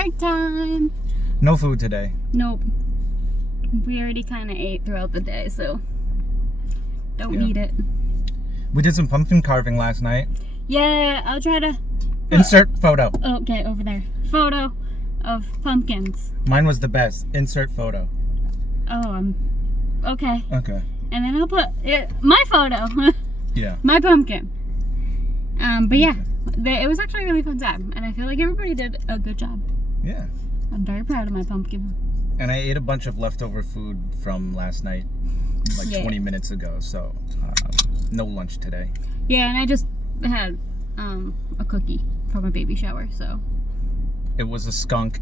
break time. No food today. Nope. We already kind of ate throughout the day, so don't need it. We did some pumpkin carving last night. Yeah, I'll try to... Insert photo. Okay, over there. Photo of pumpkins. Mine was the best. Insert photo. Oh, okay. Okay. And then I'll put my photo. Yeah. My pumpkin. But yeah, it was actually a really fun time, and I feel like everybody did a good job. Yeah. I'm very proud of my pumpkin. And I ate a bunch of leftover food from last night, like 20 minutes ago, so no lunch today. Yeah, and I just had a cookie from a baby shower, so. It was a skunk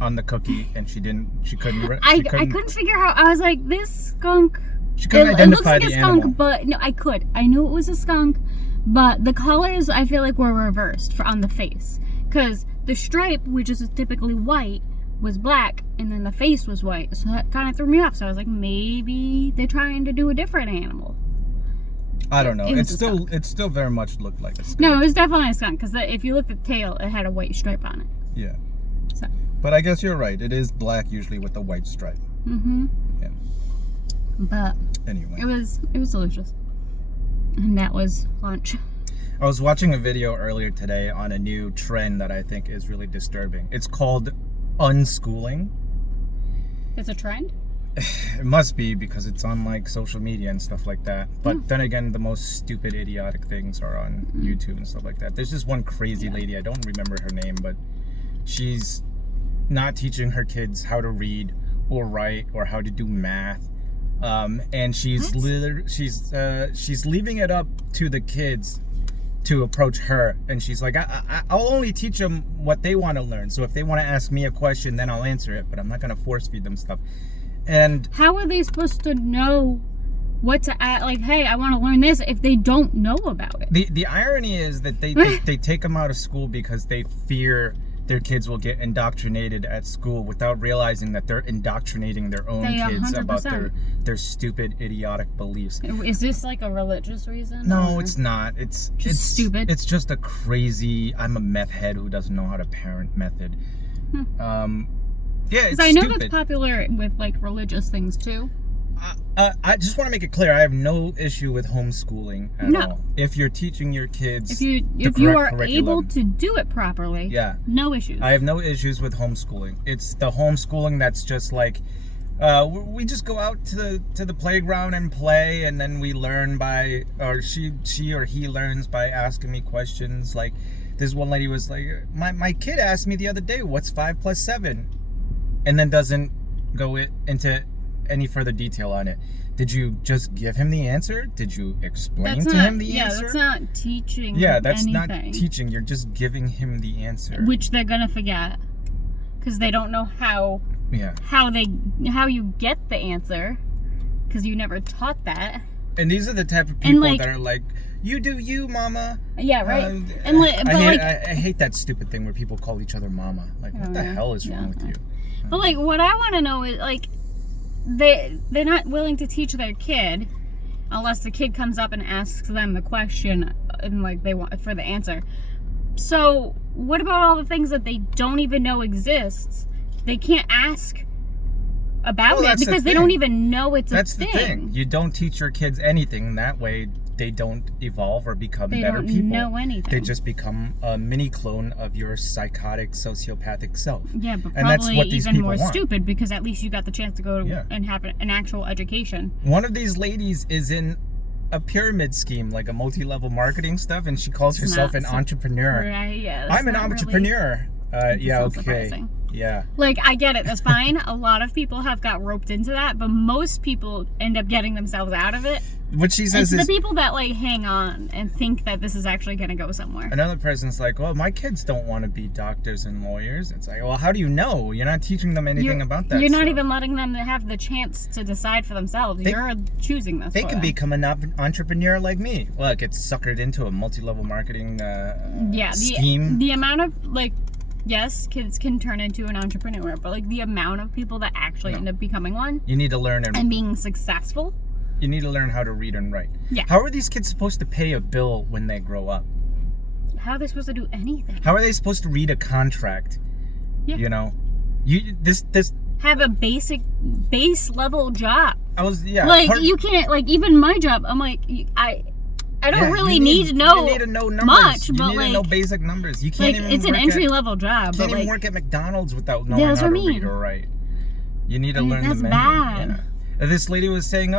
on the cookie, and she couldn't. I couldn't figure out. I was like, this skunk. She couldn't identify it looks like the a skunk, animal. but no, I could. I knew it was a skunk, but the colors I feel like were reversed on the face, because the stripe, which is typically white, was black, and then the face was white, so that kind of threw me off. So I was like, maybe they're trying to do a different animal. I don't know. It still very much looked like a skunk. No, it was definitely a skunk, because if you looked at the tail, it had a white stripe on it. Yeah. So. But I guess you're right. It is black usually with the white stripe. Mm-hmm. Yeah. But anyway, it was delicious, and that was lunch. I was watching a video earlier today on a new trend that I think is really disturbing. It's called unschooling. It's a trend? It must be, because it's on like social media and stuff like that. But then again, the most stupid, idiotic things are on YouTube and stuff like that. There's this one crazy lady, I don't remember her name, but she's not teaching her kids how to read or write or how to do math. And she's leaving it up to the kids to approach her, and she's like, I'll only teach them what they want to learn. So if they want to ask me a question, then I'll answer it, but I'm not going to force feed them stuff. And how are they supposed to know what to ask? Like, hey, I want to learn this, if they don't know about it. The irony is that they take them out of school because they fear their kids will get indoctrinated at school without realizing that they're indoctrinating their own kids 100%. about their stupid, idiotic beliefs. Is this like a religious reason? No, it's not. It's stupid. It's just a crazy, I'm a meth head who doesn't know how to parent method. Yeah, it's I know stupid. that's popular with like religious things too. I just want to make it clear, I have no issue with homeschooling at all. If you're teaching your kids if you are able to do it properly, no issues. I have no issues with homeschooling. It's the homeschooling that's just like, we just go out to the playground and play, and then we learn by, or she or he learns by asking me questions. Like, this one lady was like, my kid asked me the other day, what's 5 plus 7? And then doesn't go into any further detail on it. Did you just give him the answer? Did you explain to him the answer? That's not teaching. That's anything. not teaching. You're just giving him the answer, which they're gonna forget because they don't know how you get the answer, because you never taught that. And these are the type of people that are like, you do you, mama. Yeah, right. I hate that stupid thing where people call each other mama. Like, what the hell is wrong with you? But like, what I want to know is like, they're not willing to teach their kid unless the kid comes up and asks them the question and like they want for the answer. So what about all the things that they don't even know exists? They can't ask about it because they don't even know it's a thing. That's the thing. You don't teach your kids anything. That way they don't evolve or become better people. They don't know anything. They just become a mini clone of your psychotic, sociopathic self. Yeah, but and that's what these even more want. Stupid, because at least you got the chance to go and have an actual education. One of these ladies is in a pyramid scheme, like a multi-level marketing stuff, and she calls herself an entrepreneur. Right, yeah. I'm an entrepreneur. Yeah, okay. Surprising. Yeah. Like, I get it. That's fine. A lot of people have got roped into that, but most people end up getting themselves out of it. What she says it's is the people that like hang on and think that this is actually going to go somewhere. Another person's like, well, my kids don't want to be doctors and lawyers. It's like, well, how do you know? You're not teaching them anything about that. You're not even letting them have the chance to decide for themselves. You're choosing this. They can become an entrepreneur like me. Well, get suckered into a multi-level marketing scheme. The amount of like, yes, kids can turn into an entrepreneur, but like the amount of people that actually end up becoming one. You need to learn and being successful. You need to learn how to read and write. Yeah. How are these kids supposed to pay a bill when they grow up? How are they supposed to do anything? How are they supposed to read a contract Yeah. You know, this have a base level job. Like you can't, like, even my job, I'm like, I don't really need to know. You need to know numbers. Much, you but need like, to know basic numbers. You like, can't even. It's an entry level job. Can't but even like, work at McDonald's without knowing how to read or write. You need to learn the menu. Bad. Yeah. This lady was saying,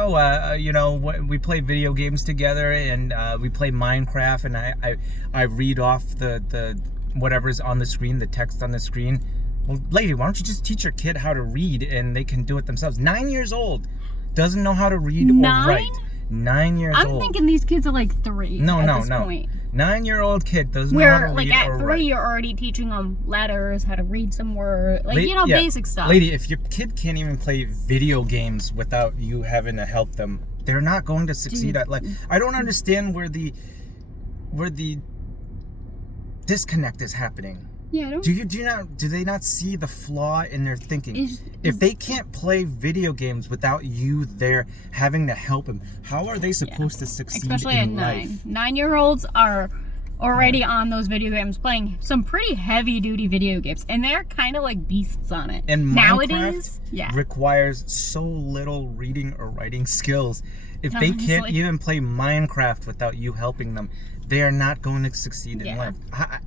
you know, we play video games together, and we play Minecraft, and I read off the whatever's on the screen, the text on the screen. Well, lady, why don't you just teach your kid how to read, and they can do it themselves? 9 years old, doesn't know how to read or write. 9 years old. I'm thinking these kids are like 3 at this point. 9-year-old kid doesn't know how to read or write. Like at 3, you're already teaching them letters, how to read some words, like, basic stuff. Lady, if your kid can't even play video games without you having to help them, they're not going to succeed at life. I don't understand where the disconnect is happening. Yeah, I don't. Do they not see the flaw in their thinking? If they can't play video games without you there having to help them, how are they supposed to succeed Especially in at life? 9-year-olds are already on those video games, playing some pretty heavy duty video games, and they're kind of like beasts on it. And nowadays, requires so little reading or writing skills. If they can't even play Minecraft without you helping them, they are not going to succeed in life.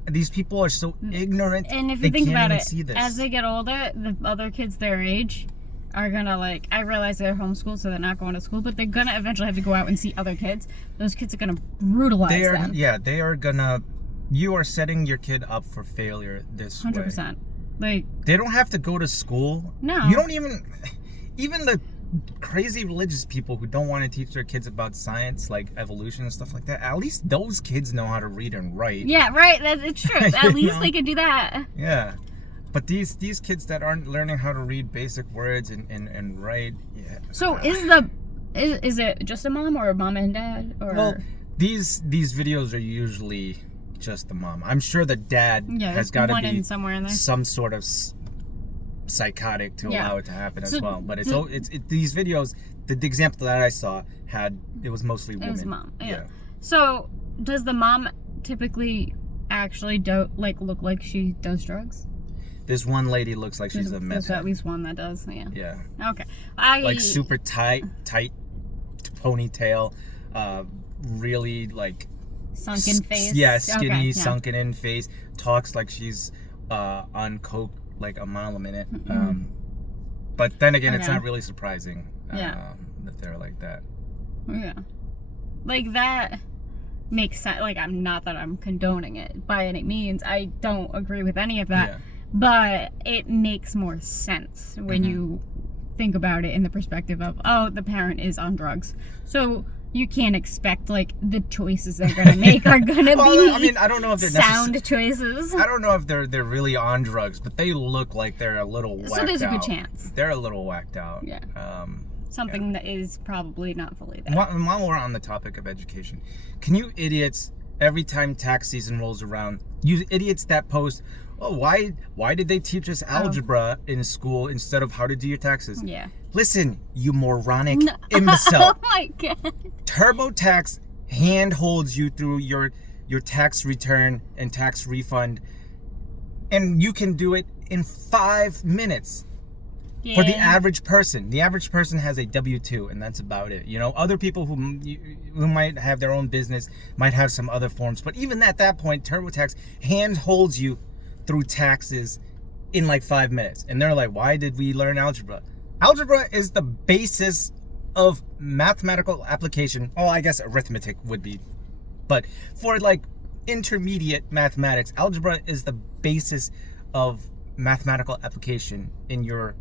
These people are so ignorant. And if you think about it, as they get older, the other kids their age are gonna, like, I realize they're homeschooled, so they're not going to school, but they're gonna eventually have to go out and see other kids. Those kids are gonna brutalize them. Yeah, they are gonna. You are setting your kid up for failure this 100%. way. Like, they don't have to go to school. No. You don't even the crazy religious people who don't want to teach their kids about science, like evolution and stuff like that, at least those kids know how to read and write. Yeah, right. It's true. At least they could do that. Yeah. But these kids that aren't learning how to read basic words and write, yeah. So is it just a mom or a mom and dad? Or well, these videos are usually just the mom. I'm sure the dad has got to be somewhere in there. Some sort of psychotic to allow it to happen as well. But it's these videos. The example that I saw it was mostly women. It was mom. Yeah. So does the mom typically actually look like she does drugs? This one lady looks like she's a meth. There's at least one that does. Yeah. Yeah. Okay. Like super tight ponytail, really like sunken face. Yeah, skinny, sunken in face. Talks like she's on coke like a mile a minute. But then again, it's not really surprising that they're like that. Yeah. Like that makes sense. Like, I'm condoning it by any means. I don't agree with any of that. Yeah. But it makes more sense when you think about it in the perspective of, the parent is on drugs. So you can't expect, like, the choices they're going to make are going to be I mean, I don't know if they're sound choices. I don't know if they're really on drugs, but they look like they're a little whacked out. So there's a good chance. They're a little whacked out. Yeah. Something that is probably not fully there. While we're on the topic of education, can you idiots, every time tax season rolls around, you idiots that post, why did they teach us algebra in school instead of how to do your taxes? Yeah. Listen, you moronic imbecile. Oh my God. TurboTax handholds you through your tax return and tax refund, and you can do it in 5 minutes. Yeah. For the average person. The average person has a W-2, and that's about it. You know, other people who might have their own business might have some other forms, but even at that point, TurboTax handholds you through taxes in like 5 minutes. And they're like, why did we learn algebra? Algebra is the basis of mathematical application. Oh, I guess arithmetic would be. But for like intermediate mathematics, algebra is the basis of mathematical application in your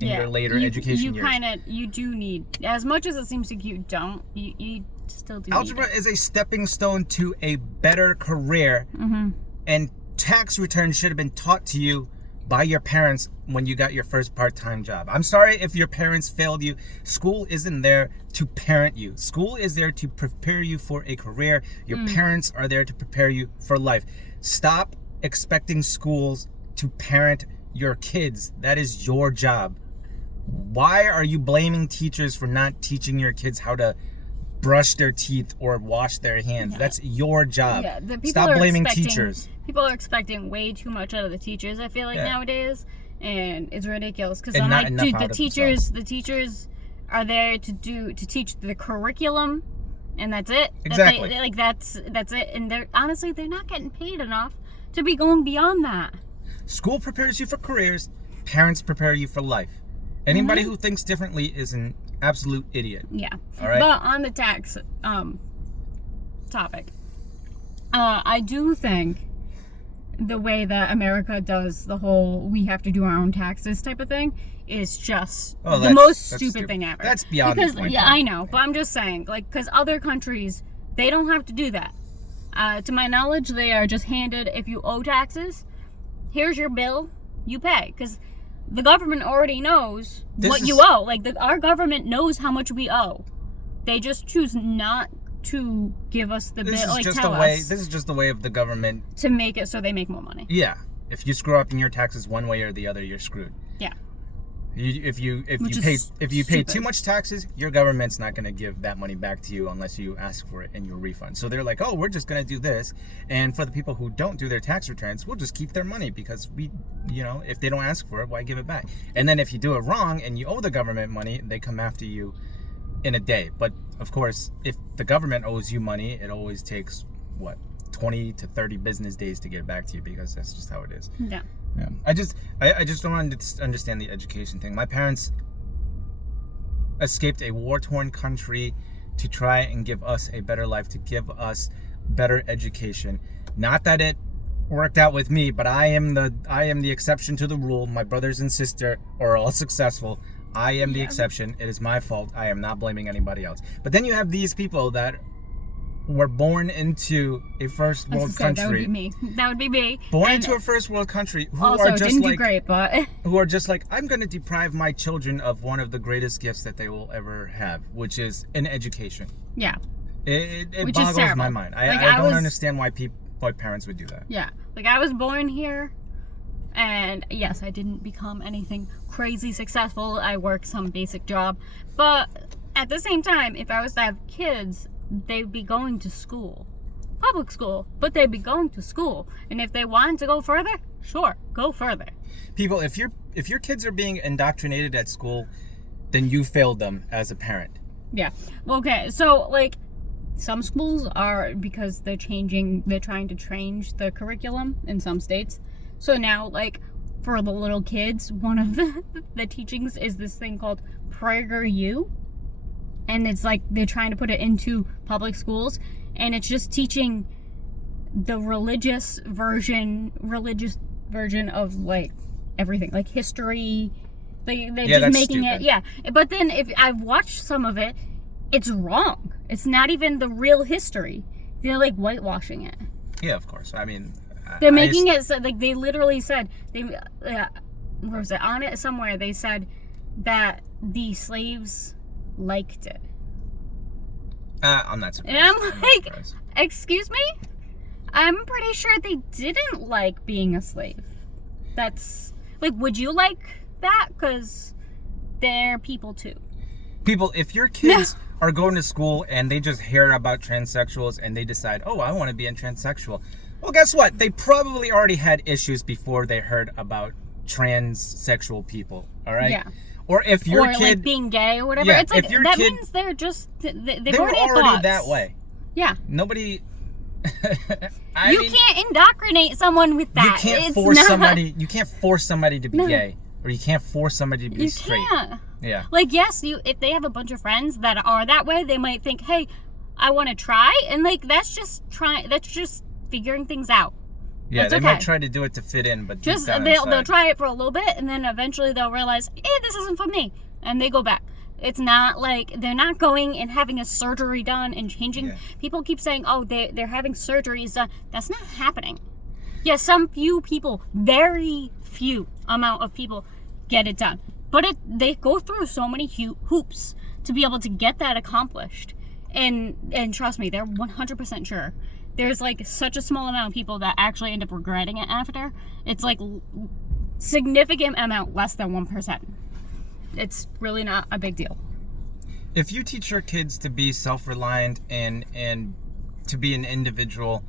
your later education years. You do need, as much as it seems like you don't, you still do. Algebra is a stepping stone to a better career. And tax returns should have been taught to you by your parents when you got your first part-time job. I'm sorry if your parents failed you. School isn't there to parent you. School is there to prepare you for a career. Your parents are there to prepare you for life. Stop expecting schools to parent your kids. That is your job. Why are you blaming teachers for not teaching your kids how to brush their teeth or wash their hands? That's your job. Yeah, Stop blaming teachers. people are expecting way too much out of the teachers, I feel like, nowadays. And it's ridiculous. Because And I'm not like, enough dude, out the teachers are there to teach the curriculum, and that's it. Exactly. That's it. And they're not getting paid enough to be going beyond that. School prepares you for careers. Parents prepare you for life. Anybody who thinks differently is an absolute idiot. Yeah. All right. But on the tax topic, I do think the way that America does the whole we have to do our own taxes type of thing is just the most stupid thing ever. That's beyond the point. Yeah, I know, but I'm just saying, like, because other countries, they don't have to do that. To my knowledge, they are just handed, if you owe taxes, here's your bill, you pay. Because the government already knows what you owe. Like, our government knows how much we owe. They just choose not to give us the bill, This is just the way of the government to make it so they make more money. Yeah. If you screw up in your taxes one way or the other, you're screwed. Yeah. If you pay too much taxes, your government's not going to give that money back to you unless you ask for it in your refund. So they're like, oh, we're just going to do this. And for the people who don't do their tax returns, we'll just keep their money because if they don't ask for it, why give it back? And then if you do it wrong and you owe the government money, they come after you in a day. But of course, if the government owes you money, it always takes 20 to 30 business days to get it back to you because that's just how it is. Yeah. Yeah. I just don't understand the education thing. My parents escaped a war-torn country to try and give us a better life, to give us better education. Not that it worked out with me, but I am the exception to the rule. My brothers and sister are all successful. I am the exception. It is my fault. I am not blaming anybody else. But then you have these people that were born into a first world country. That would be me. That would be me. Born into a first world country who also are just didn't do great, but who are just like, I'm going to deprive my children of one of the greatest gifts that they will ever have, which is an education. Yeah. It boggles my mind. I don't understand why parents would do that. Yeah. Like, I was born here, and yes, I didn't become anything crazy successful. I worked some basic job, but at the same time, if I was to have kids, they'd be going to school, public school, but they'd be going to school. And if they wanted to go further, sure, go further. People, if your kids are being indoctrinated at school, then you failed them as a parent. Yeah. Okay. So, like, some schools are, because they're trying to change the curriculum in some states. So now, like, for the little kids, one of the teachings is this thing called PragerU. And it's like they're trying to put it into public schools, and it's just teaching the religious version of, like, everything, like history. They're just making stupid. it, yeah. But then if I've watched some of it, it's wrong. It's not even the real history. They're like whitewashing it. Yeah, of course. I mean, they're making it so, like, they literally said where was it, on it somewhere? They said that the slaves liked it. I'm not surprised. And I'm like, excuse me? I'm pretty sure they didn't like being a slave. That's, like, would you like that? Because they're people too. People, if your kids are going to school and they just hear about transsexuals and they decide, oh, I want to be a transsexual. Well, guess what? They probably already had issues before they heard about transsexual people. All right? Yeah. Or if your kid, like, being gay or whatever. Yeah, it's like, if your that kid, means they're just, they've they were already that way. Yeah. Nobody. You can't indoctrinate someone with that. You can't force somebody. You can't force somebody to be gay, or you can't force somebody to be straight. You can't. Yeah. Like, yes, if they have a bunch of friends that are that way, they might think, hey, I want to try, and, like, that's just figuring things out. Yeah, that's they okay. might try to do it to fit in, but just they'll try it for a little bit, and then eventually they'll realize, this isn't for me, and they go back. It's not like they're not going and having a surgery done and changing. Yeah. People keep saying, oh, they're having surgeries done. That's not happening. Yeah, some few people, very few amount of people get it done. But they go through so many hoops to be able to get that accomplished. And trust me, they're 100% sure. There's, like, such a small amount of people that actually end up regretting it after. It's, like, significant amount, less than 1%. It's really not a big deal. If you teach your kids to be self-reliant and to be an individual,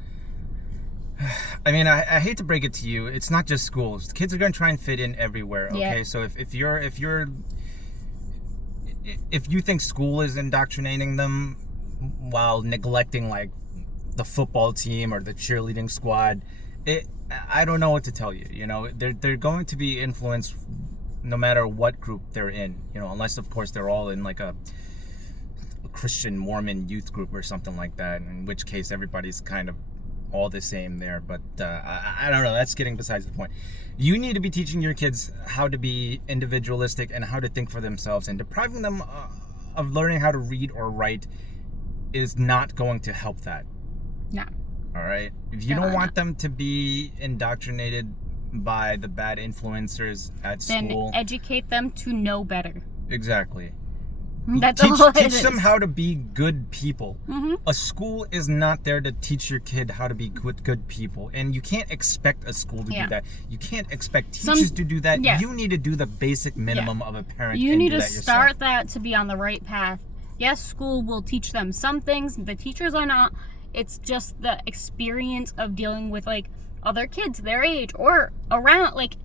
I mean, I hate to break it to you. It's not just schools. Kids are going to try and fit in everywhere. Okay, Yeah. so if you think school is indoctrinating them while neglecting like the football team or the cheerleading squad, I don't know what to tell you. You know, they're going to be influenced no matter what group they're in. You know, unless of course they're all in like a Christian Mormon youth group or something like that, in which case everybody's kind of all the same there. But I don't know, that's getting besides the point. You need to be teaching your kids how to be individualistic and how to think for themselves, and depriving them of learning how to read or write is not going to help that. No. All right, if you don't want them to be indoctrinated by the bad influencers at school, then educate them to know better. Exactly. That's all it Teach is. them how to be good people. Mm-hmm. A school is not there to teach your kid how to be good people, and you can't expect a school to do that. You can't expect teachers to do that. Yeah. You need to do the basic minimum of a parent. You and need do to that yourself. start that to be on the right path. Yes, school will teach them some things. The teachers are not. It's just the experience of dealing with like other kids their age or around like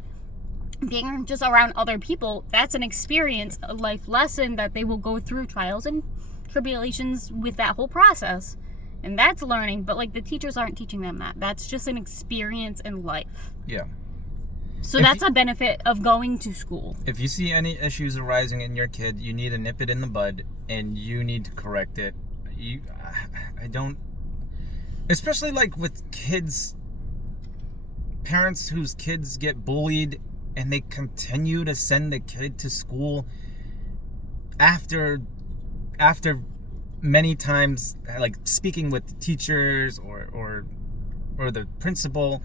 being just around other people. That's an experience, a life lesson that they will go through trials and tribulations with that whole process. And that's learning, but like the teachers aren't teaching them that. That's just an experience in life. Yeah. So that's a benefit of going to school. If you see any issues arising in your kid, you need to nip it in the bud and you need to correct it. I don't, especially like with kids, parents whose kids get bullied and they continue to send the kid to school after many times like speaking with the teachers or the principal,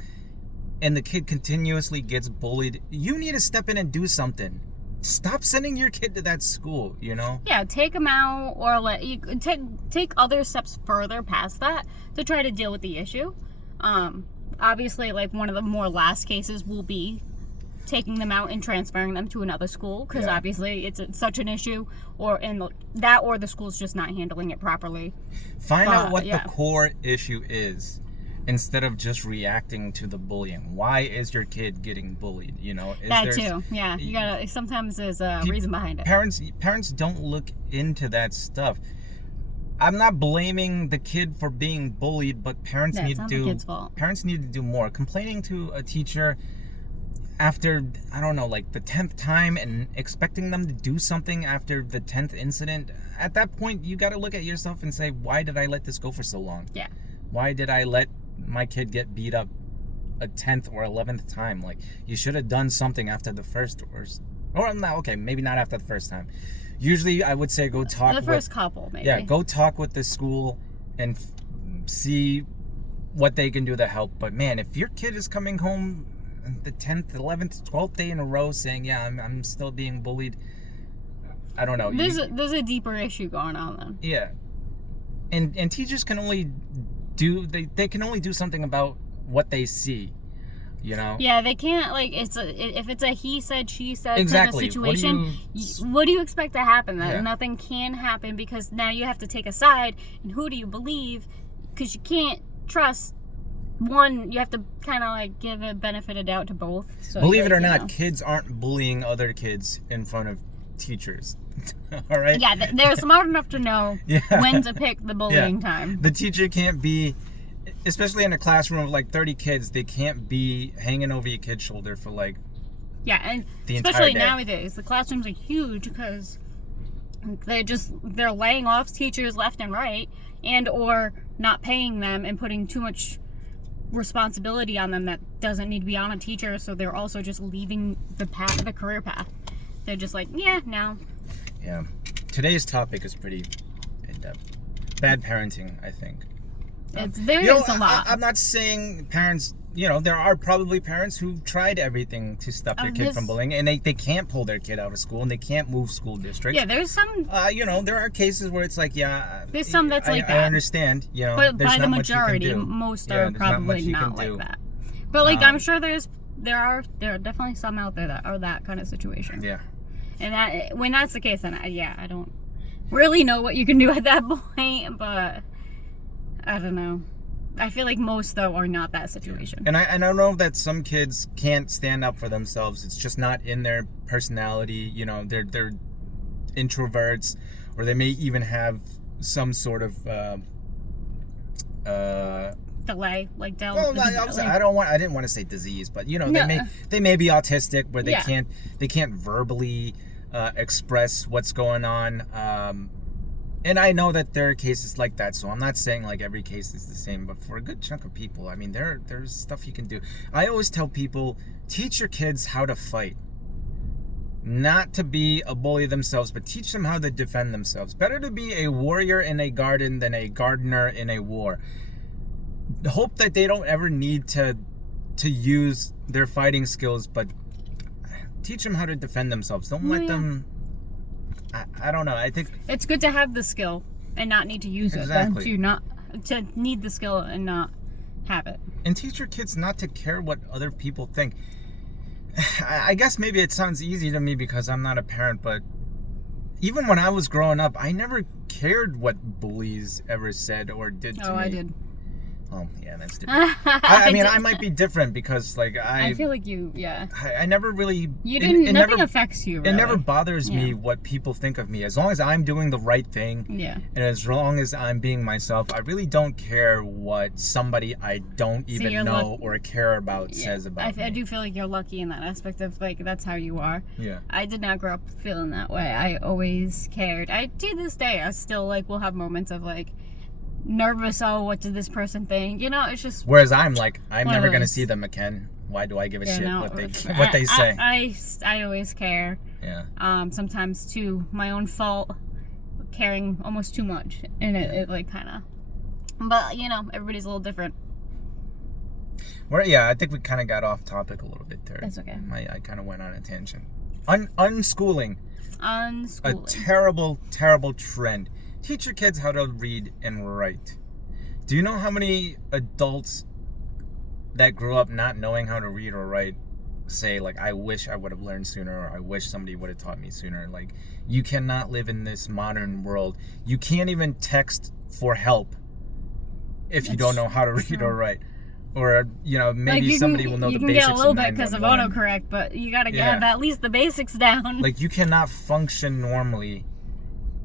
and the kid continuously gets bullied. You need to step in and do something. Stop sending your kid to that school, you know? Yeah, take them out or let you take other steps further past that to try to deal with the issue. Obviously, like one of the more last cases will be taking them out and transferring them to another school, because obviously it's such an issue, or the school's just not handling it properly. Find out what the core issue is instead of just reacting to the bullying. Why is your kid getting bullied? You know, Yeah, you gotta. Sometimes there's a reason behind it. Parents don't look into that stuff. I'm not blaming the kid for being bullied, but parents need to do more. Complaining to a teacher after, I don't know, like the 10th time and expecting them to do something after the 10th incident, at that point you got to look at yourself and say, why did I let this go for so long? Yeah. Why did I let my kid get beat up a 10th or 11th time? Like, you should have done something after the first or no, okay, maybe not after the first time. Usually I would say go talk with the first couple, maybe. Yeah, go talk with the school and see what they can do to help. But man, if your kid is coming home the 10th, 11th, 12th day in a row saying, yeah, I'm still being bullied, I don't know. There's a deeper issue going on then. Yeah. And teachers can only do, they can only do something about what they see, you know? Yeah, they can't, like, if it's a he said, she said exactly. kind of situation, what do you expect to happen? That nothing can happen, because now you have to take a side, and who do you believe? Because you can't trust one. You have to kind of like give a benefit of doubt to both. So believe it or not, kids aren't bullying other kids in front of teachers. All right? Yeah, they're smart enough to know when to pick the bullying time. The teacher can't be, especially in a classroom of like 30 kids, they can't be hanging over your kid's shoulder for like and the especially entire day. Nowadays, the classrooms are huge because they're laying off teachers left and right, and or not paying them and putting too much responsibility on them that doesn't need to be on a teacher. So they're also just leaving the career path. They're just like, no. Yeah. Today's topic is pretty in-depth. Bad parenting, I think. It's a lot. I'm not saying parents, there are probably parents who tried everything to stop their kid from bullying, and they can't pull their kid out of school, and they can't move school districts. Yeah, there's some... there are cases where it's like, there's some that's like that. I understand, but by the majority, most are probably not like that. But like, I'm sure there are definitely some out there that are that kind of situation. Yeah. And when that's the case, then I don't really know what you can do at that point, but I don't know. I feel like most, though, are not that situation. And I know that some kids can't stand up for themselves. It's just not in their personality. You know, they're introverts, or they may even have some sort of delay, like well, I didn't want to say disease, but you know, No. they may be autistic, where they Yeah. can't verbally express what's going on. And I know that there are cases like that, so I'm not saying like every case is the same, but for a good chunk of people, I mean, there's stuff you can do. I always tell people, teach your kids how to fight. Not to be a bully themselves, but teach them how to defend themselves. Better to be a warrior in a garden than a gardener in a war. Hope that they don't ever need to use their fighting skills, but teach them how to defend themselves. Don't let them... I don't know. I think it's good to have the skill and not need to use it. Exactly. To need the skill and not have it. And teach your kids not to care what other people think. I guess maybe it sounds easy to me because I'm not a parent, but even when I was growing up, I never cared what bullies ever said or did to me. Oh, I did. Oh, yeah, that's different. I mean, I might be different because, like, I feel like you, yeah. I never really... You didn't... It nothing never, affects you, really. It never bothers me what people think of me. As long as I'm doing the right thing, yeah, and as long as I'm being myself, I really don't care what somebody I don't even know or care about says about me. I do feel like you're lucky in that aspect of, like, that's how you are. Yeah. I did not grow up feeling that way. I always cared. To this day, I still, like, will have moments of, like, nervous, oh, what did this person think? You know, it's just... Whereas I'm like, I'm never going to see them again. Why do I give a shit what they say? I always care. Yeah. Sometimes, too, my own fault, caring almost too much. And it like, kind of... But, you know, everybody's a little different. Yeah, I think we kind of got off topic a little bit there. That's okay. I kind of went on a tangent. Unschooling. Unschooling. A terrible, terrible trend. Teach your kids how to read and write. Do you know how many adults that grew up not knowing how to read or write say, like, I wish I would have learned sooner, or I wish somebody would have taught me sooner? Like, you cannot live in this modern world. You can't even text for help if you don't know how to read or write. Or, you know, maybe like somebody will know the basics. You can get a little bit because of autocorrect, but you gotta get at least the basics down. Like, you cannot function normally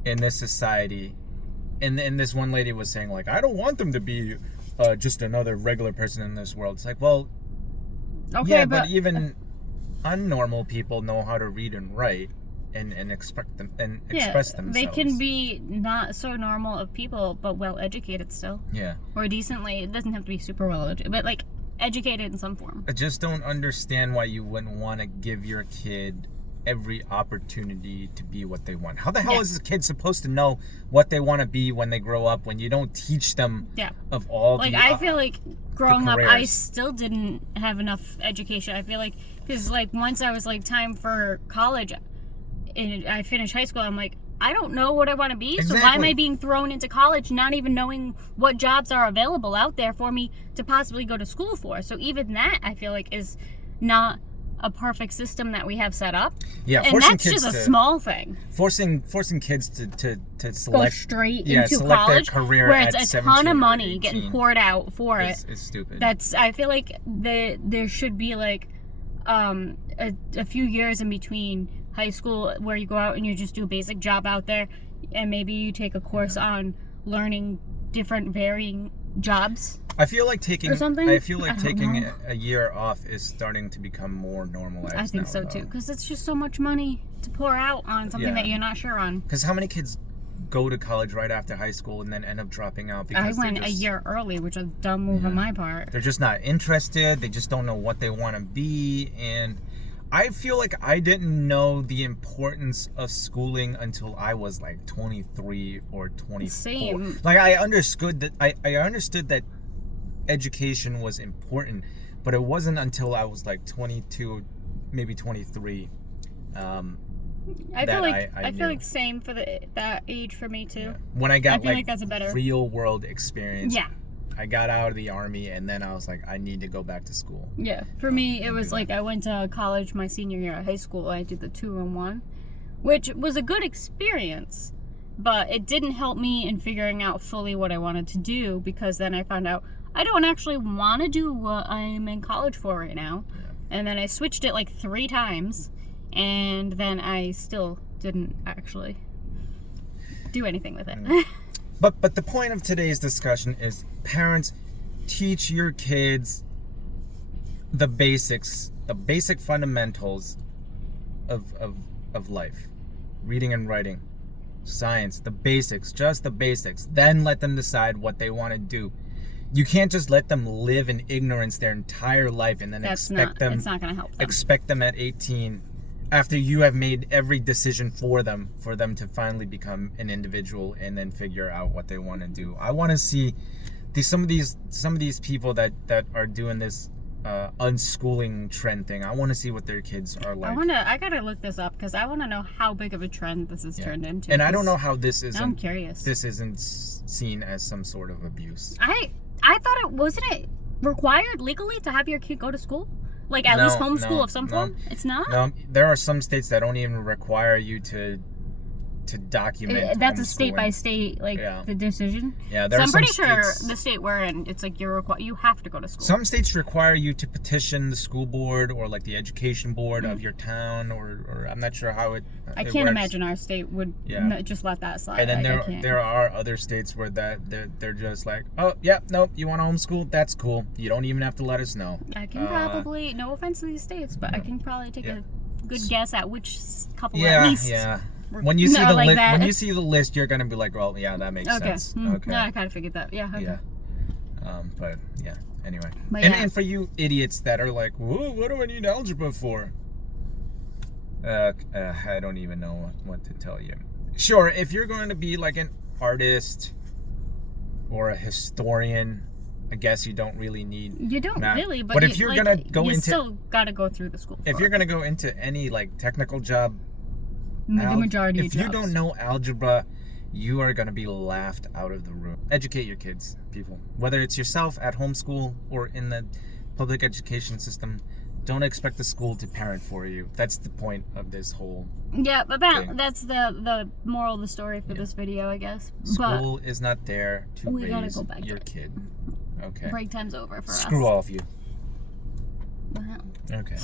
in this society. And this one lady was saying, like, I don't want them to be just another regular person in this world. It's like, well, okay, yeah, but even unnormal people know how to read and write and express themselves. They can be not so normal of people, but well educated still. Yeah. Or decently. It doesn't have to be super well educated, but like educated in some form. I just don't understand why you wouldn't want to give your kid every opportunity to be what they want. How the hell is a kid supposed to know what they want to be when they grow up when you don't teach them of all like, I feel like growing up, I still didn't have enough education. I feel like, because like once I was like time for college and I finished high school, I'm like, I don't know what I want to be, so why am I being thrown into college not even knowing what jobs are available out there for me to possibly go to school for? So even that, I feel like, is not a perfect system that we have set up. Yeah, and that's just a small thing. Forcing kids to select, go straight into select college, their career where it's at a ton of 17 money 18 getting poured out for it. It's stupid. I feel like there should be like a few years in between high school where you go out and you just do a basic job out there, and maybe you take a course on learning different varying jobs. I feel like taking know. a year off is starting to become more normalized. I think so too, because it's just so much money to pour out on something that you're not sure on. Because how many kids go to college right after high school and then end up dropping out? Because I went a year early, which was a dumb move on my part. They're just not interested. They just don't know what they want to be, and I feel like I didn't know the importance of schooling until I was like 23 or 24. Same. Like, I understood that education was important, but it wasn't until I was like 22, maybe 23. I feel like same for that age for me too. Yeah. When I got like that's a better real world experience. Yeah. I got out of the army, and then I was like, I need to go back to school. Yeah. For me, it was like I went to college my senior year of high school. I did the 2-in-1, which was a good experience, but it didn't help me in figuring out fully what I wanted to do, because then I found out I don't actually want to do what I'm in college for right now. Yeah. And then I switched it like 3 times, and then I still didn't actually do anything with it. But the point of today's discussion is, parents, teach your kids the basics, the basic fundamentals of life. Reading and writing, science, the basics, just the basics. Then let them decide what they want to do. You can't just let them live in ignorance their entire life and then It's not going to help them. expect them at 18, after you have made every decision for them to finally become an individual and then figure out what they want to do. I want to see some of these people that are doing this unschooling trend thing. I want to see what their kids are like. I gotta look this up because I want to know how big of a trend this has turned into. And I don't know how this isn't. I'm curious. This isn't seen as some sort of abuse. I thought wasn't it required legally to have your kid go to school? Like at least homeschool of some form? It's not? No, there are some states that don't even require you to document. That's a state by state, the decision. Yeah, so I'm pretty sure the state we're in, it's like you have to go to school. Some states require you to petition the school board or like the education board of your town, or I'm not sure how it. I can't imagine our state would just let that slide. And then there are other states where they're just like, oh yeah, nope, you want to homeschool? That's cool. You don't even have to let us know. I can probably, no offense to these states, but I can probably take a good guess at which couple at least. Yeah. When you see when you see the list, you're gonna be like, well, yeah, that makes sense. Okay. No, I kind of figured that. Yeah. Okay. Yeah. But yeah. Anyway. But and for you idiots that are like, whoa, what do I need algebra for? I don't even know what to tell you. Sure, if you're going to be like an artist or a historian, I guess you don't really need. You don't math. Really, but if you're gonna go you into, still gotta go through the school. If you're gonna go into any like technical job. The majority of jobs. If you don't know algebra, you are going to be laughed out of the room. Educate your kids, people. Whether it's yourself at homeschool or in the public education system, don't expect the school to parent for you. That's the point of this whole thing. That's the moral of the story for this video, I guess. School is not there to raise your to kid. Okay. Break time's over for us. Screw all of you. Wow. Okay.